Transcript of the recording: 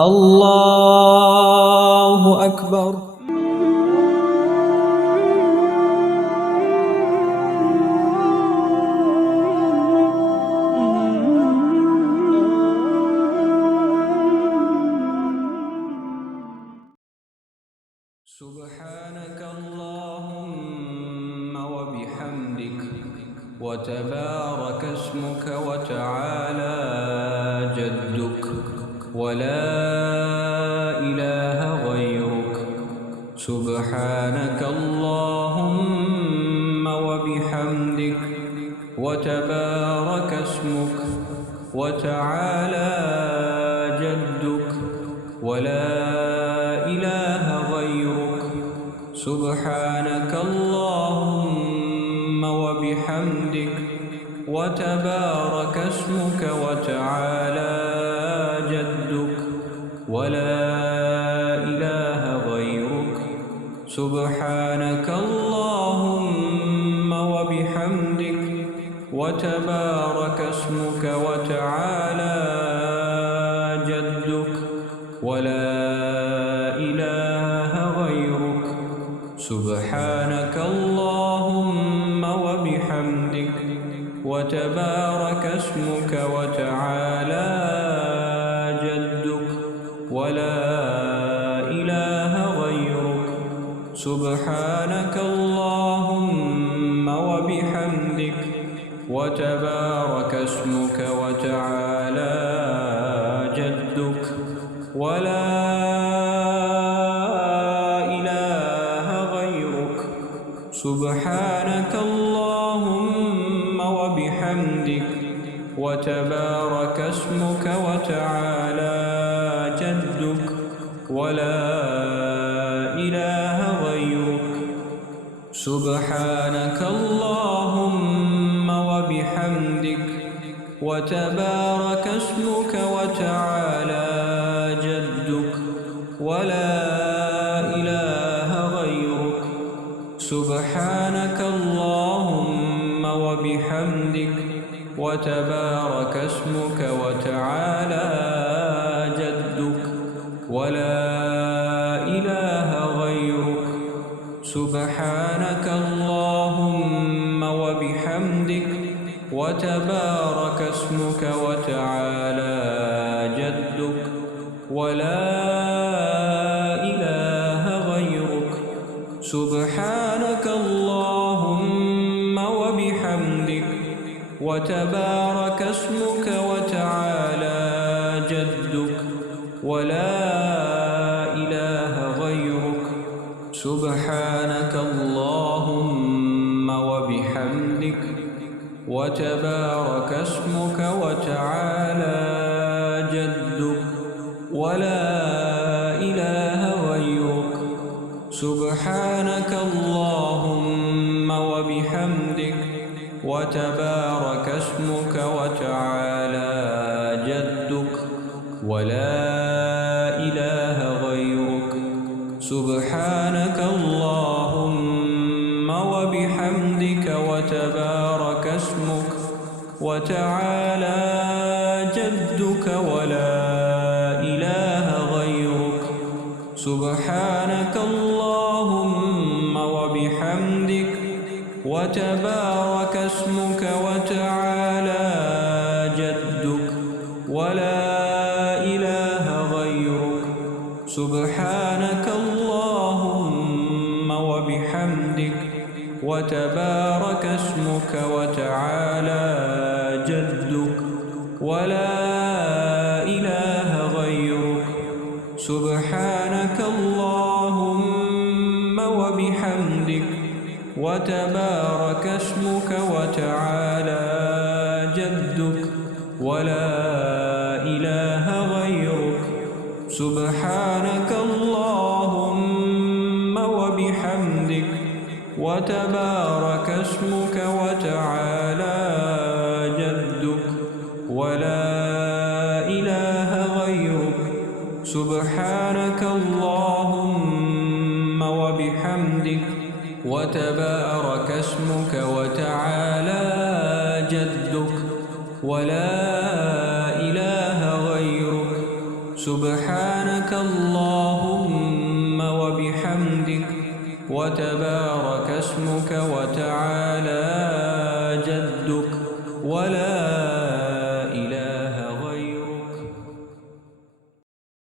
الله أكبر. سبحانك اللهم وبحمدك وتبارك اسمك وتعالى جدك ولا إله غيرك. سبحانك اللهم وبحمدك وتبارك اسمك وتعالى جدك ولا إله غيرك. سبحانك اللهم وبحمدك وتبارك اسمك وتعالى جدك ولا إله غيرك. سبحانك اللهم وبحمدك وتبارك اسمك وتعالى جدك ولا إله غيرك. سبحانك اللهم وبحمدك وتبارك اسمك وتعالى جدك ولا إله غيرك. سبحانك اللهم وبحمدك وتبارك اسمك وتعالى جدك ولا إله غيرك. سبحانك اللهم وبحمدك وتبارك اسمك وتعالى جدك ولا إله غيرك. سبحانك اللهم وبحمدك وتبارك اسمك وتعالى جدك ولا إله غيرك. سبحانك اللهم وبحمدك وتبارك اسمك وتعالى جدك ولا إله غيرك. سبحانك اللهم وبحمدك وتبارك اسمك وتعالى جدك ولا إله غيرك. سبحانك اللهم وبحمدك وتبارك اسمك وتعالى جدك ولا إله غيرك. سبحانك اللهم وبحمدك وتبارك اسمك وتعالى جدك ولا إله غيرك. سبحانك اللهم وبحمدك وتبارك اسمك وتعالى جدك ولا إله غيرك. سبحانك اللهم وبحمدك وتبارك اسمك وتعالى جدك ولا إله غيرك. سبحانك اللهم وبحمدك وتبارك اسمك وتعالى جدك ولا إله غيرك. سبحانك اللهم وبحمدك وتبارك اسمك وتعالى جدك ولا إله غيرك. سبحانك اللهم وبحمدك وتبارك اسمك وتعالى جدك ولا إله غيرك. سبحانك اللهم وبحمدك وتبارك اسمك وتعالى جدك ولا إله غيرك. سبحانك اللهم وبحمدك وتبارك اسمك وتعالى جدك ولا إله غيرك. سبحانك سبحانك اللهم وبحمدك وتبارك اسمك وتعالى